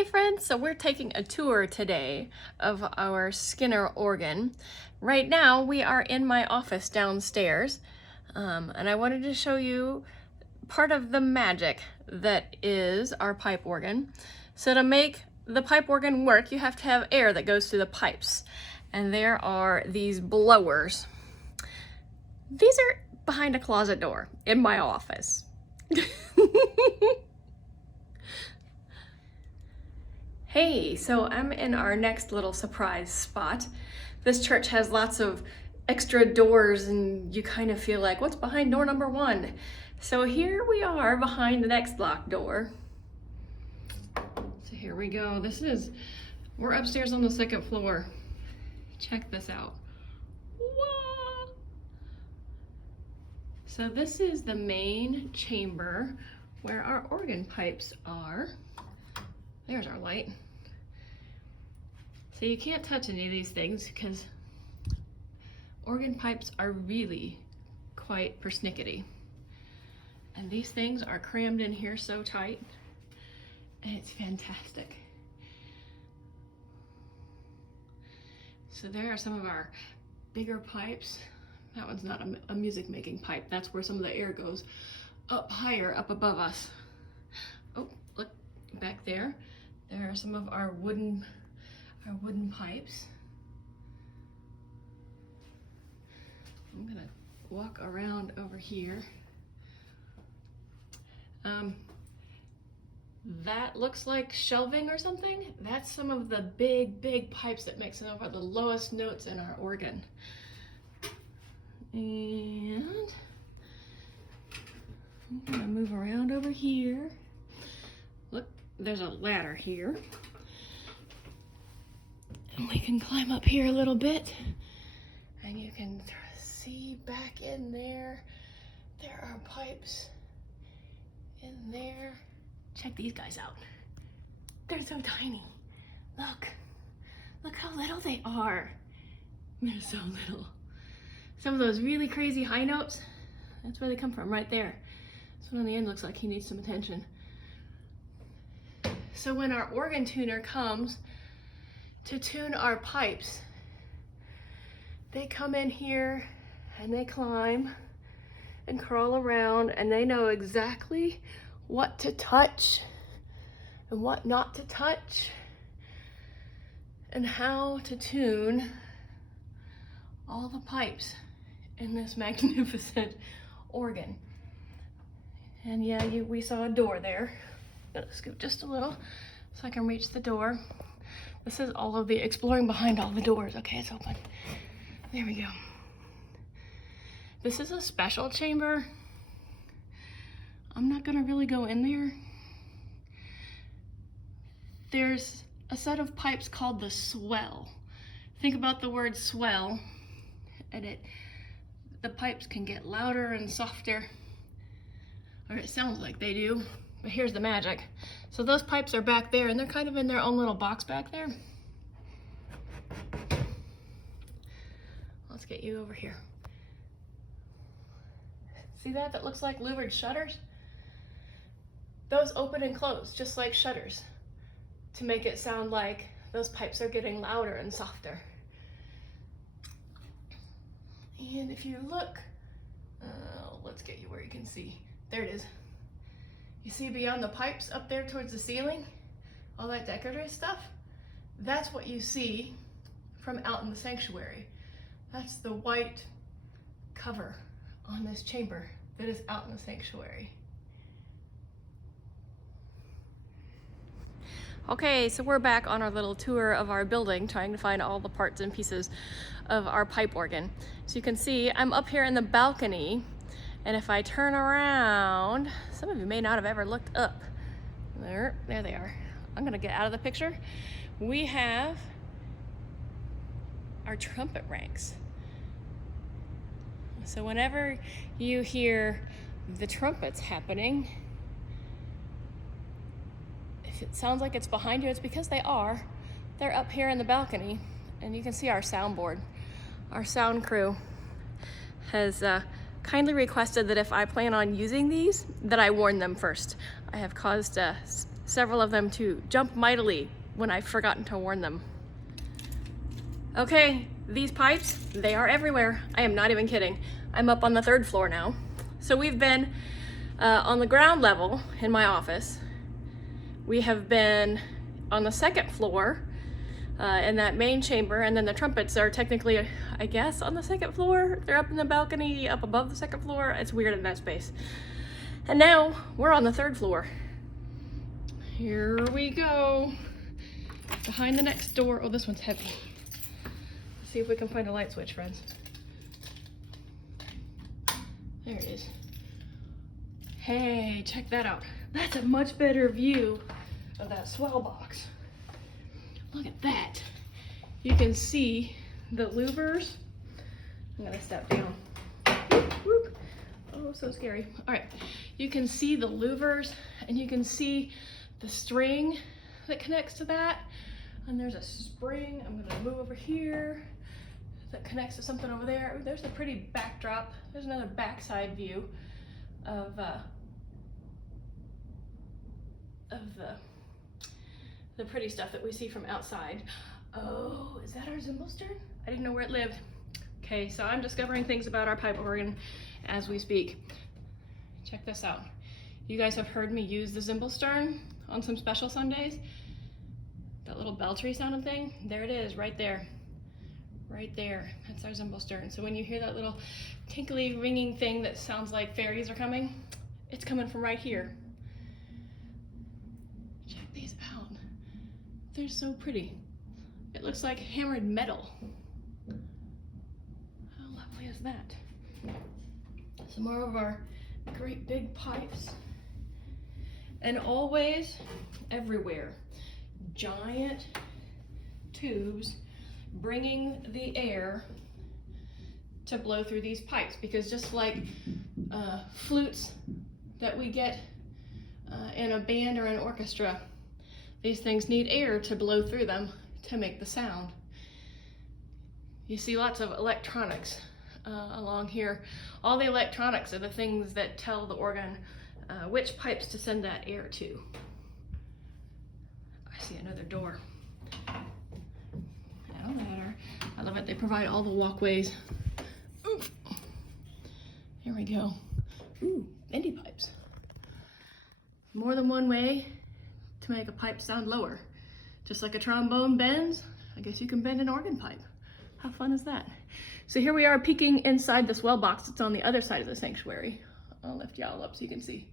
Hey friends, so we're taking a tour today of our Skinner organ. Right now we are in my office downstairs, and I wanted to show you part of the magic that is our pipe organ. So to make the pipe organ work, you have to have air that goes through the pipes, and there are these blowers. These are behind a closet door in my office. Hey, so I'm in our next little surprise spot. This church has lots of extra doors and you kind of feel like, what's behind door number 1? So here we are behind the next locked door. So here we go. We're upstairs on the 2nd floor. Check this out. Whoa! So this is the main chamber where our organ pipes are. There's our light. So you can't touch any of these things because organ pipes are really quite persnickety. And these things are crammed in here so tight, and it's fantastic. So there are some of our bigger pipes. That one's not a music making pipe. That's where some of the air goes up higher, up above us. Oh, look back there. There are some of our wooden pipes. I'm gonna walk around over here. That looks like shelving or something. That's some of the big pipes that make some of the lowest notes in our organ. And I'm gonna move around over here. Look, there's a ladder here. And we can climb up here a little bit. And you can see back in there. There are pipes in there. Check these guys out. They're so tiny. Look how little they are. They're so little. Some of those really crazy high notes, that's where they come from, right there. This one on the end looks like he needs some attention. So when our organ tuner comes to tune our pipes, they come in here and they climb and crawl around, and they know exactly what to touch and what not to touch and how to tune all the pipes in this magnificent organ. And yeah, we saw a door there. I'm gonna scoot just a little so I can reach the door. This is all of the exploring behind all the doors. Okay, it's open. There we go. This is a special chamber. I'm not gonna really go in there. There's a set of pipes called the swell. Think about the word swell, and the pipes can get louder and softer, or it sounds like they do, but here's the magic. So those pipes are back there, and they're kind of in their own little box back there. Let's get you over here. See that? That looks like louvered shutters? Those open and close, just like shutters, to make it sound like those pipes are getting louder and softer. And if you look, let's get you where you can see. There it is. You see beyond the pipes up there towards the ceiling, all that decorative stuff? That's what you see from out in the sanctuary. That's the white cover on this chamber that is out in the sanctuary. Okay, so we're back on our little tour of our building, trying to find all the parts and pieces of our pipe organ. So you can see I'm up here in the balcony, and if I turn around, some of you may not have ever looked up. There they are. I'm gonna get out of the picture. We have our trumpet ranks. So whenever you hear the trumpets happening, if it sounds like it's behind you, it's because they are. They're up here in the balcony, and you can see our soundboard. Our sound crew has kindly requested that if I plan on using these, that I warn them first. I have caused several of them to jump mightily when I've forgotten to warn them. Okay, these pipes, they are everywhere. I am not even kidding. I'm up on the 3rd floor now. So we've been on the ground level in my office. We have been on the 2nd floor in that main chamber, and then the trumpets are technically, I guess, on the 2nd floor. They're up in the balcony up above the 2nd floor. It's weird in that space. And now we're on the 3rd floor. Here we go. Behind the next door. Oh, this one's heavy. Let's see if we can find a light switch, friends. There it is. Hey, check that out. That's a much better view of that swell box. Look at that. You can see the louvers. I'm gonna step down. Whoop, whoop. Oh, so scary. All right, you can see the louvers, and you can see the string that connects to that. And there's a spring, I'm gonna move over here, that connects to something over there. Ooh, there's a pretty backdrop. There's another backside view of the pretty stuff that we see from outside. Oh, is that our Zimbelstern? I didn't know where it lived. Okay, so I'm discovering things about our pipe organ as we speak. Check this out. You guys have heard me use the Zimbelstern on some special Sundays. That little bell tree sounding thing, there it is, right there. Right there, that's our Zimbelstern. So when you hear that little tinkly ringing thing that sounds like fairies are coming, it's coming from right here. Check these out. They're so pretty. It looks like hammered metal. How lovely is that? Some more of our great big pipes. And always, everywhere, giant tubes bringing the air to blow through these pipes, because just like flutes that we get in a band or an orchestra, these things need air to blow through them to make the sound. You see lots of electronics along here. All the electronics are the things that tell the organ which pipes to send that air to. I see another door. I love it. They provide all the walkways. Ooh. Here we go. Ooh, bendy pipes. More than one way to make a pipe sound lower. Just like a trombone bends, I guess you can bend an organ pipe. How fun is that? So here we are peeking inside this well box. It's on the other side of the sanctuary. I'll lift y'all up so you can see.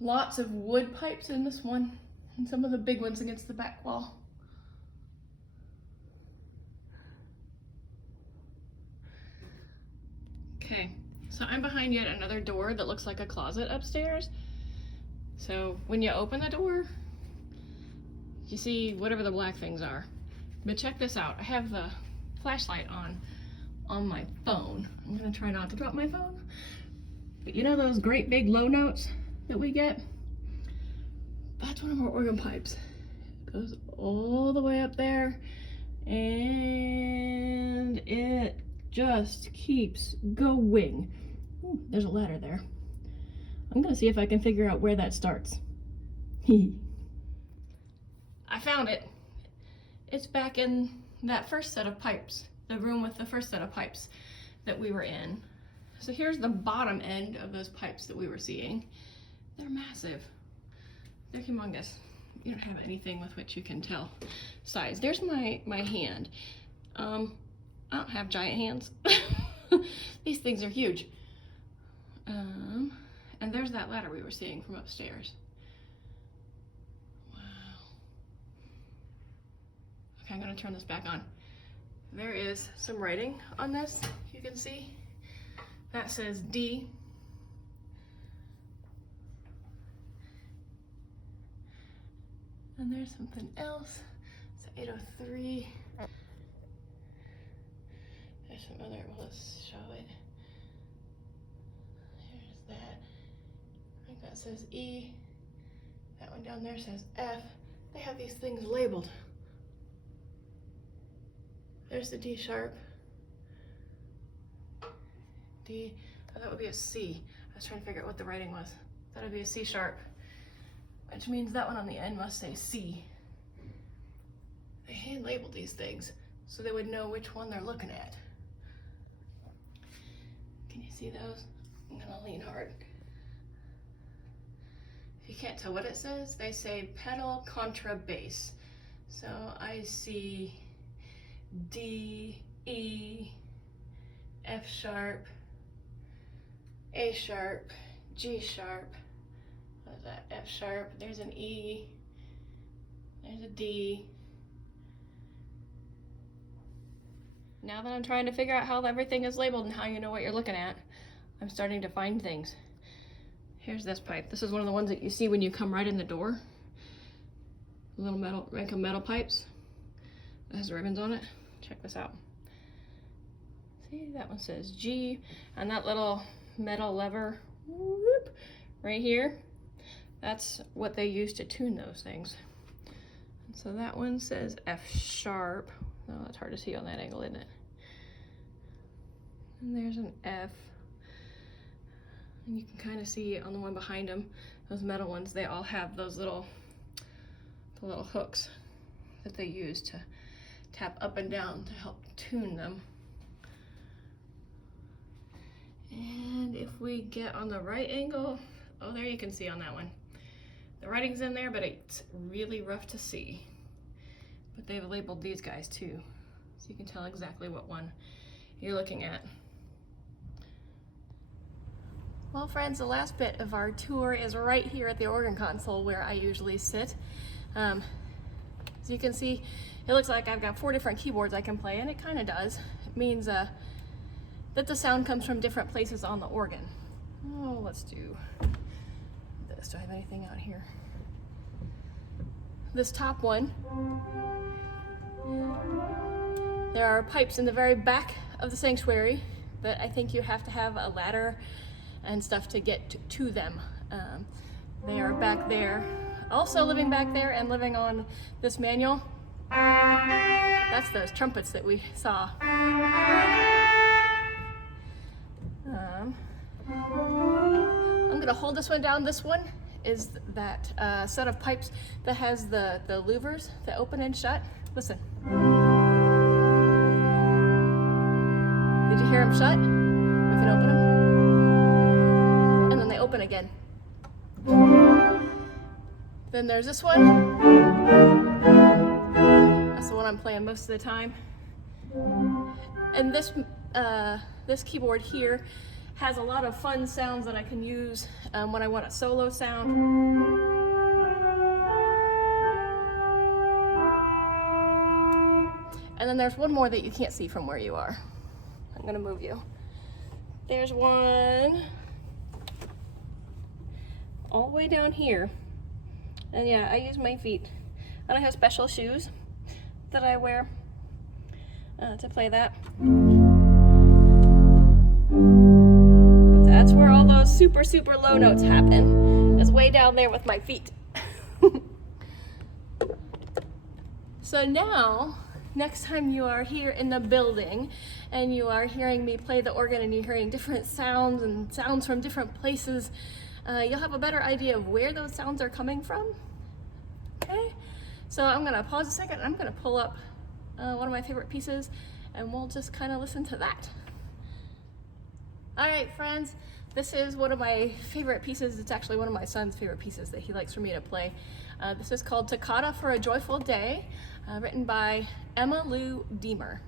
Lots of wood pipes in this one, and some of the big ones against the back wall. Okay, so I'm behind yet another door that looks like a closet upstairs. So when you open the door, you see whatever the black things are. But check this out. I have the flashlight on my phone. I'm gonna try not to drop my phone. But you know those great big low notes that we get? That's one of our organ pipes. It goes all the way up there, and it just keeps going. Ooh, there's a ladder there. I'm gonna see if I can figure out where that starts. I found it. It's back in that first set of pipes, the room with the first set of pipes that we were in. So here's the bottom end of those pipes that we were seeing. They're massive. They're humongous. You don't have anything with which you can tell size. There's my hand. I don't have giant hands. These things are huge. And there's that ladder we were seeing from upstairs. Wow. Okay, I'm gonna turn this back on. There is some writing on this, you can see. That says D. And there's something else. It's 803. There's some other, well, let's show it. Here's that. I think that says E. That one down there says F. They have these things labeled. There's the D sharp. D, oh, that would be a C. I was trying to figure out what the writing was. That would be a C sharp. which means that one on the end must say C. They hand labeled these things so they would know which one they're looking at. Can you see those? I'm gonna lean hard. If you can't tell what it says, they say pedal contra bass. So I see D, E, F sharp, A sharp, G sharp. What is that? F sharp. There's an E. There's a D. Now that I'm trying to figure out how everything is labeled and how you know what you're looking at, I'm starting to find things. Here's this pipe. This is one of the ones that you see when you come right in the door. Little metal, rank of metal pipes. It has ribbons on it. Check this out. See, that one says G, and that little metal lever, whoop, right here, that's what they use to tune those things. And so that one says F sharp. Oh, that's hard to see on that angle, isn't it? And there's an F. And you can kind of see on the one behind them, those metal ones, they all have those little hooks that they use to tap up and down to help tune them. And if we get on the right angle, oh, there you can see on that one. The writing's in there, but it's really rough to see. But they've labeled these guys too, so you can tell exactly what one you're looking at. Well, friends, the last bit of our tour is right here at the organ console where I usually sit. As you can see, it looks like I've got 4 different keyboards I can play, and it kind of does. It means that the sound comes from different places on the organ. Oh, let's do this. Do I have anything out here? This top one, there are pipes in the very back of the sanctuary, but I think you have to have a ladder and stuff to get to them. They are back there. Also living back there and living on this manual, that's those trumpets that we saw. I'm gonna hold this one down. This one is that set of pipes that has the louvers that open and shut. Listen. Did you hear them shut? We can open them. And then they open again. Then there's this one. That's the one I'm playing most of the time. And this keyboard here has a lot of fun sounds that I can use when I want a solo sound. And then there's one more that you can't see from where you are. I'm gonna move you. There's one all the way down here. And yeah, I use my feet. And I have special shoes that I wear to play that. But that's where all those super, super low notes happen. Is way down there with my feet. So now, next time you are here in the building and you are hearing me play the organ and you're hearing different sounds and sounds from different places, you'll have a better idea of where those sounds are coming from. Okay, so I'm gonna pause a second and I'm gonna pull up one of my favorite pieces and we'll just kind of listen to that. All right, friends, this is one of my favorite pieces. It's actually one of my son's favorite pieces that he likes for me to play. This is called Toccata for a Joyful Day, written by Emma Lou Diemer.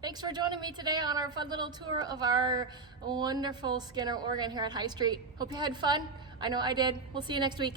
Thanks for joining me today on our fun little tour of our wonderful Skinner organ here at High Street. Hope you had fun. I know I did. We'll see you next week.